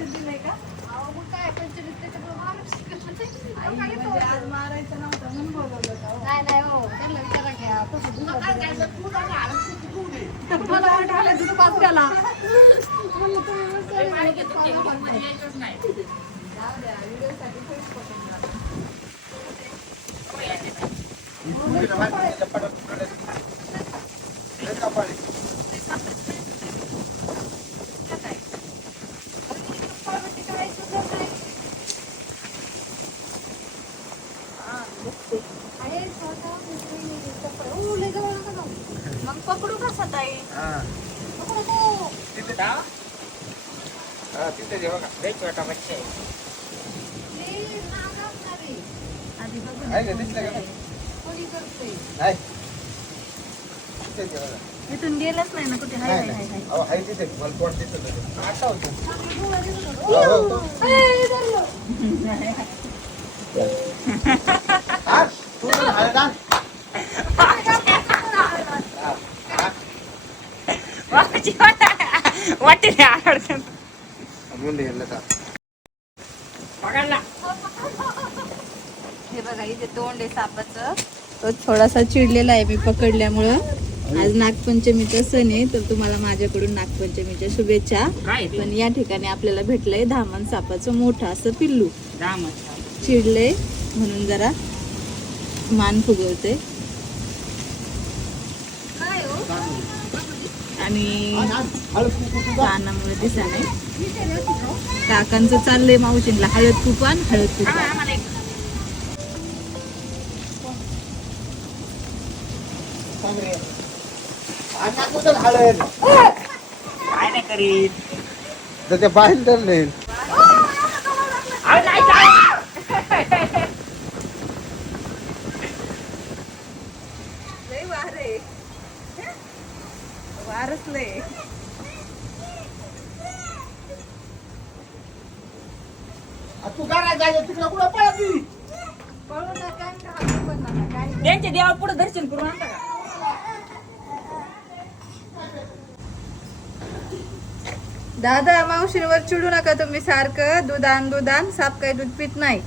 लक्ष दिलंय का? अहो, मग काय पंचवीस त्याच्यामुळे म्हणजे आज मारायचं नव्हतं म्हणून बोलवलं हो. नाही नाही हो त्यांना विचारा घ्या. तसं. मला म्हणलं तुम्ही. जाऊ द्या व्हिडिओसाठी पकडून जा. आहे, छोटा मुलगी, कपडे. ओ, लय जवळ नका जाऊ. मग पकडू कसा ताई नको, नको. छोटा बच्चा आहे लय नाग असणार आहे. आधी नाही गेलंच नाही ना कुठे हाय हाय हाय हाय तिथे मला दिसत चांगली डोळा दिसत होता. हो, हो, हो. ए, धरलं. हा? तू पण आहे ना? हे बघा इथे तोंड आहे सापाचं. तो थोडासा चिडलेला आहे मी पकडल्यामुळं. आज नागपंचमीचा सण आहे तर तुम्हाला माझ्याकडून नागपंचमीच्या शुभेच्छा. पण या ठिकाणी आपल्याला भेटलंय धामण सापाचं मोठं असं पिल्लू. चिडलंय म्हणून जरा मान फुगवते काय हो? आणि? कानामुळे दिसा नाही काकांचं चाललंय मावशींला हळद कुपान हळद कुपान. काय नाही करीत तर ते बाहेर धरले लय वार आहे वारच लय तू काय जायचं तिकडे कुठं पळती पळू नका आणि घाबरू पण नका. काय त्यांच्या देवा पुढे दर्शन करून आणता का? दादा मावशींवर चिडू नका तुम्ही सारखं. दुधान दुधान साप काही दूध पित नाही.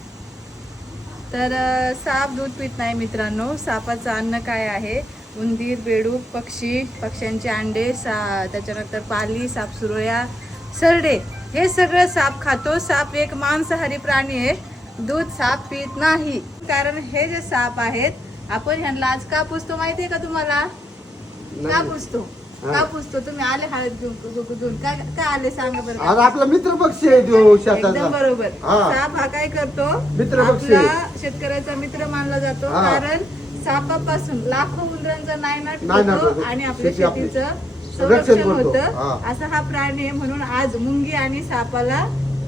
तर साप दूध पित नाही मित्रांनो. सापाचं अन्न काय आहे? उंदीर बेडूक पक्षी पक्ष्यांचे अंडे सा त्याच्यानंतर पाली साप सुरोया सरडे. हे सगळं साप खातो. साप एक मांसाहारी प्राणी आहे. दूध साप पित नाही. कारण हे जे साप आहेत आपण ह्यांना आज का पुसतो माहितीये का तुम्हाला? का पुसतो? का पुसतो? तुम्ही आले हळद घेऊन काय आले सांगा बरं आपला मित्र पक्षी आहे तो एकदम बरोबर. हा. साप हा काय करतो. आपला शेतकऱ्याचा मित्र मानला जातो. कारण सापापासून लाखो उंदरांचा नायनाट नायनाट होतो होतो. आणि आपल्या शेती आपली. शेतीचं संरक्षण. होतं हा. असा हा प्राणी आहे म्हणून आज मुंगी आणि सापाला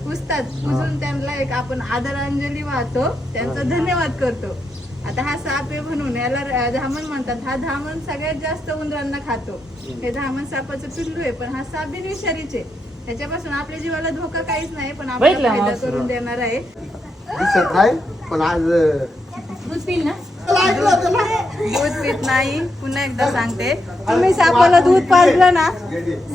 पुजतात पुजून त्यांना एक आपण आदरांजली वाहतो त्यांचा. धन्यवाद करतो आता हा साप आहे म्हणून याला र- धामण म्हणतात हा धामण सगळ्यात जास्त उंदरांना खातो हे धामण सापाचं पिल्लू आहे पण हा साप बिनविषारीच आहे त्याच्यापासून आपल्या जीवाला धोका काहीच नाही पण आपला बघितलं फायदा मावशी. करून देणार आहे दिसत नाही पण आज अं, दूध पिल ना दूध पित नाही पुन्हा एकदा सांगते. तुम्ही सापाला दूध पाजलं ना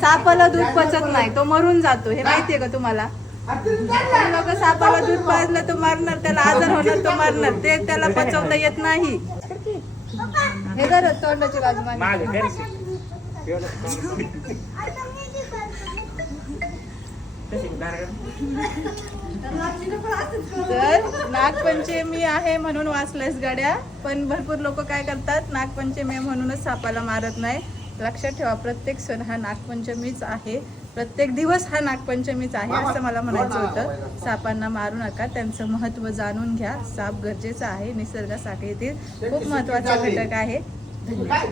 सापाला दूध पचत नाही तो मरून जातो. हे माहितीये का तुम्हाला? तुम्ही लोक सापाला दूध पाजलं तो मारणार त्याला आजार होणार तो मारणार. ते त्याला पचवता येत नाही. हे धर तोंडाची बाजू तर नागपंचमी आहे म्हणून वाचलंयस गाड्या. पण भरपूर लोक काय करतात नागपंचमी आहे म्हणूनच सापाला मारत नाही. लक्षात ठेवा प्रत्येक सण हा नागपंचमीच आहे. प्रत्येक दिवस हा नागपंचमीच आहे असं मला म्हणायचं होतं. सापांना मारू नका त्यांचं महत्त्व जाणून घ्या. साप गरजेचा आहे निसर्ग साखळीतील खूप महत्त्वाचा घटक आहे. धन्यवाद.